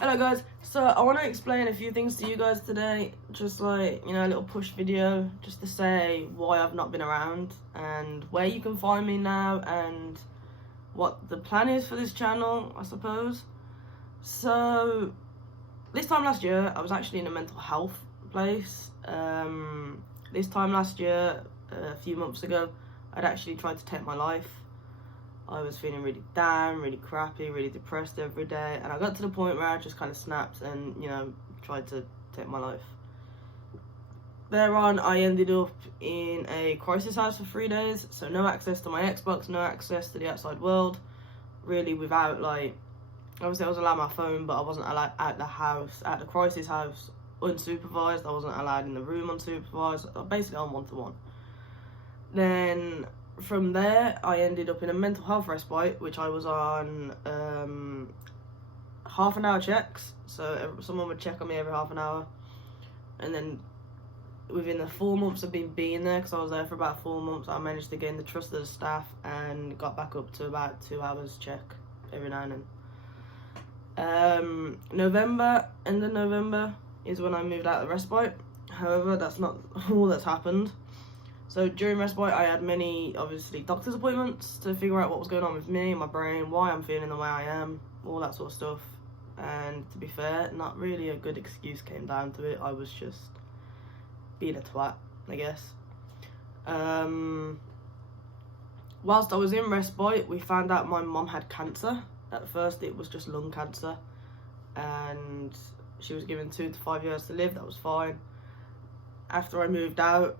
Hello guys, so I want to explain a few things to you guys today, just like, a little push video, just to say why I've not been around and where you can find me now and what the plan is for this channel, I suppose. So, this time last year, I was actually in a mental health place. This time last year, a few months ago, I'd actually tried to take my life. I was feeling really down, really crappy, really depressed every day, and I got to the point where I just kind of snapped and, tried to take my life. Thereon, I ended up in a crisis house for 3 days, so no access to my Xbox, no access to the outside world, really without, obviously I was allowed my phone, but I wasn't allowed out the crisis house, unsupervised. I wasn't allowed in the room unsupervised, basically on one-to-one. Then from there, I ended up in a mental health respite, which I was on half-an-hour checks. So someone would check on me every half an hour. And then within the 4 months of being there, because I was there for about 4 months, I managed to gain the trust of the staff and got back up to about 2 hours check every now and then. End of November is when I moved out of respite. However, that's not all that's happened. So during respite, I had many, obviously, doctor's appointments to figure out what was going on with me, my brain, why I'm feeling the way I am, all that sort of stuff. And to be fair, not really a good excuse came down to it. I was just being a twat, I guess. Whilst I was in respite, we found out my mum had cancer. At first, it was just lung cancer. And she was given 2 to 5 years to live. That was fine. After I moved out,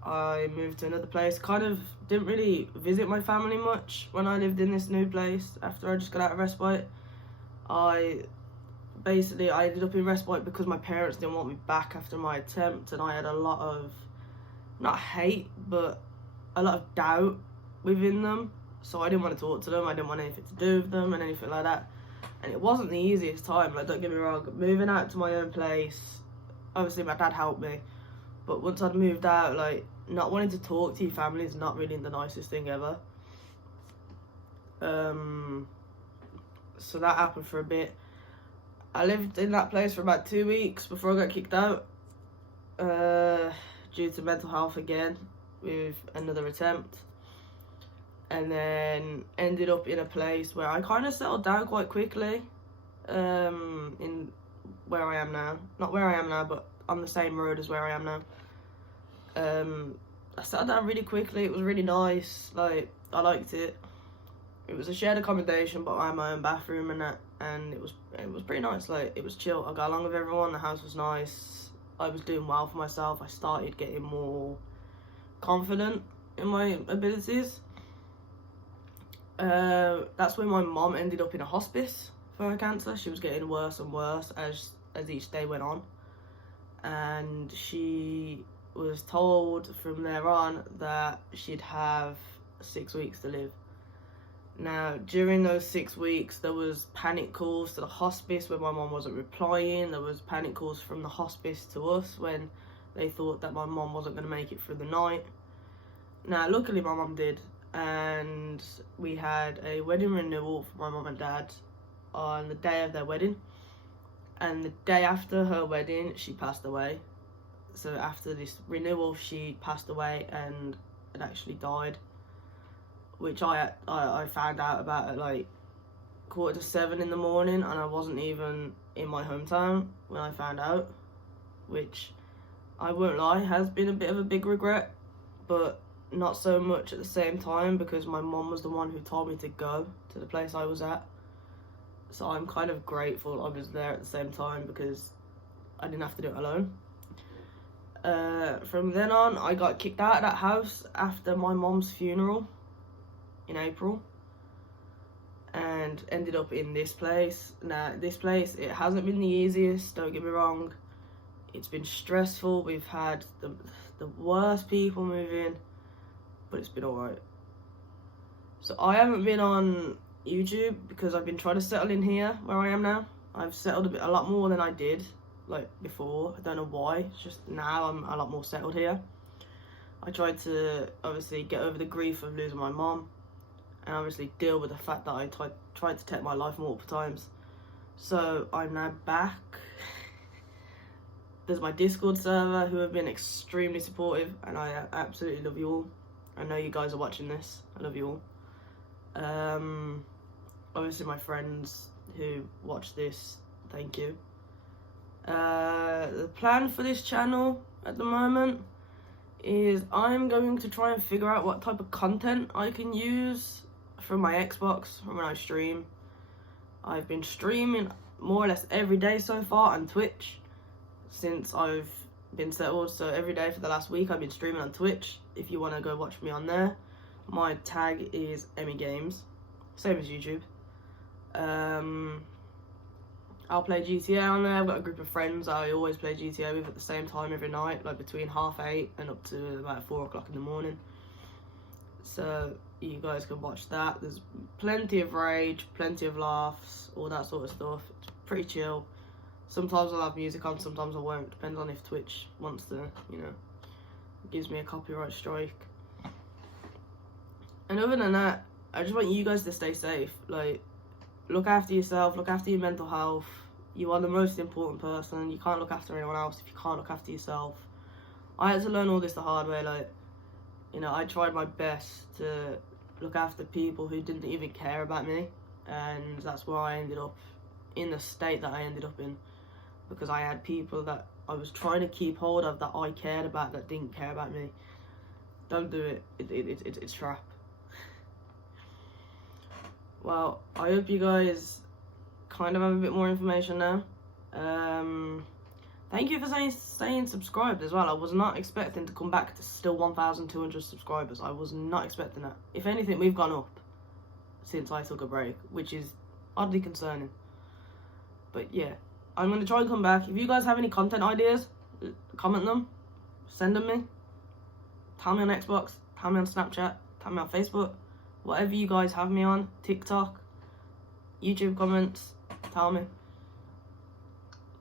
I moved to another place. Kind of didn't really visit my family much when I lived in this new place after I just got out of respite. I ended up in respite because my parents didn't want me back after my attempt, and I had a lot of, not hate, but a lot of doubt within them. So I didn't want to talk to them, I didn't want anything to do with them and anything like that. And it wasn't the easiest time, don't get me wrong. Moving out to my own place, obviously my dad helped me. But once I'd moved out, not wanting to talk to your family is not really the nicest thing ever. So that happened for a bit. I lived in that place for about 2 weeks before I got kicked out. Due to mental health again, with another attempt. And then ended up in a place where I kind of settled down quite quickly. In where I am now. Not where I am now, but on the same road as where I am now. I settled down really quickly. It was really nice. I liked it. It was a shared accommodation, but I had my own bathroom and that, and it was pretty nice. It was chill. I got along with everyone. The house was nice. I was doing well for myself. I started getting more confident in my abilities. That's when my mom ended up in a hospice for her cancer. She was getting worse and worse as each day went on, and she was told from there on that she'd have 6 weeks to live. Now, during those 6 weeks, there was panic calls to the hospice when my mom wasn't replying. There was panic calls from the hospice to us when they thought that my mom wasn't going to make it through the night. Now, luckily my mom did, and we had a wedding renewal for my mom and dad on the day of their wedding. And the day after her wedding, she passed away. So after this renewal, she passed away and had actually died, which I found out about at 7:15 in the morning, and I wasn't even in my hometown when I found out, which I won't lie, has been a bit of a big regret, but not so much at the same time because my mum was the one who told me to go to the place I was at. So I'm kind of grateful I was there at the same time because I didn't have to do it alone. From then on, I got kicked out of that house after my mom's funeral in April and ended up in this place. Now, this place, it hasn't been the easiest, don't get me wrong. It's been stressful. We've had the worst people move in, but it's been alright. So I haven't been on YouTube because I've been trying to settle in here where I am now. I've settled a lot more than I did before. I don't know why. It's just now I'm a lot more settled here. I tried to obviously get over the grief of losing my mom and obviously deal with the fact that I tried to take my life multiple times. So I'm now back. There's my Discord server who have been extremely supportive, and I absolutely love you all. I know you guys are watching this. I love you all. Obviously my friends who watch this, thank you. The plan for this channel at the moment is I'm going to try and figure out what type of content I can use from my Xbox from when I stream. I've been streaming more or less every day so far on Twitch since I've been settled. So every day for the last week I've been streaming on Twitch. If you want to go watch me on there, my tag is Emmy Games, same as YouTube. I'll play GTA on there. I've got a group of friends I always play GTA with at the same time every night, like between 8:30 and up to about 4 o'clock in the morning. So you guys can watch that. There's plenty of rage, plenty of laughs, all that sort of stuff. It's pretty chill. Sometimes I'll have music on, sometimes I won't. Depends on if Twitch wants to, you know, gives me a copyright strike. And other than that, I just want you guys to stay safe. Like, look after yourself, look after your mental health. You are the most important person. You can't look after anyone else if you can't look after yourself. I had to learn all this the hard way. Like, you know, I tried my best to look after people who didn't even care about me, and that's where I ended up in the state that I ended up in, because I had people that I was trying to keep hold of that I cared about that didn't care about me. Don't do it. It's trap. Well, I hope you guys kind of have a bit more information now. Thank you for staying subscribed as well. I was not expecting to come back to still 1,200 subscribers. I was not expecting that. If anything, we've gone up since I took a break, which is oddly concerning. But yeah, I'm going to try and come back. If you guys have any content ideas, comment them, send them me. Tell me on Xbox, tell me on Snapchat, tell me on Facebook. Whatever you guys have me on, TikTok, YouTube comments, tell me.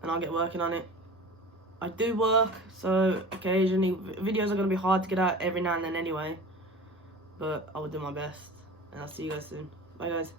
And I'll get working on it. I do work, so occasionally videos are going to be hard to get out every now and then anyway. But I will do my best. And I'll see you guys soon. Bye guys.